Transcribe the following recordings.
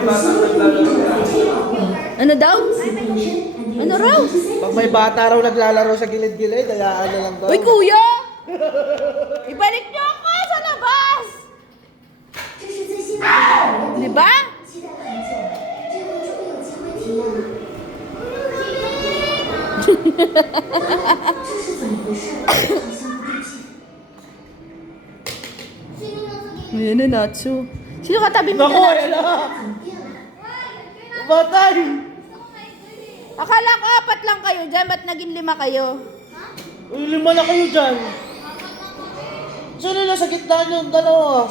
may batang naglalaro. Ano daw? Ano raw? Pag may bata raw naglalaro sa gilid-gilid, hayaan na lang daw. Uy, kuya! Ibalik niyo ako sa labas! Di ba? Ayan na, Natsu. Sino katabi mo Naku, na, yan na! Batay! Akala ko 4 lang kayo dyan, ba't naging 5 kayo? Uy, 5 na kayo dyan. Sino na sa gitna nyo? Dalawa.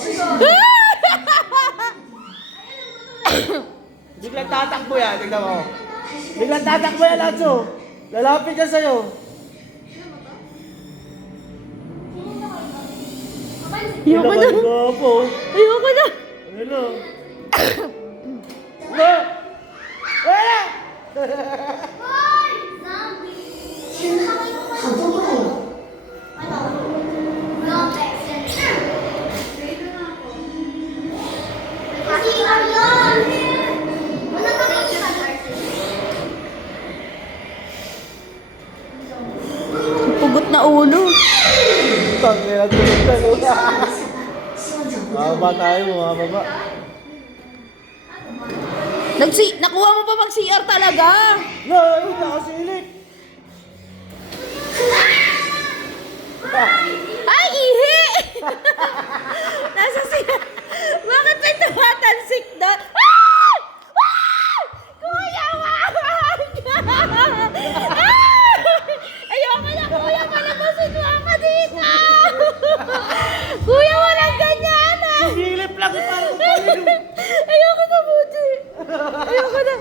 Biglang tatakbo yan, tignan mo. Biglang tatakbo yan, Natsu. Lalapit ka sa'yo. Ayoko na. Ayoko na. Ano? Na! Eh! 好多怪了。Pugot na ulo. Tangina, tulog na. Mababa tayo, mababa. Nakuha mo pa mag-CR talaga. Ay, nakasilip. Ay, ihi! Nasa CR. Bakit may tumatalsik doon? Ah! Ah! Kuya, wag! Ah! Ayoko na, kuya, palabasin mo ako dito! Kuya, walang ganyan ah! Silip lang, parang baliw. Ayoko na, Buti. Ayoko na.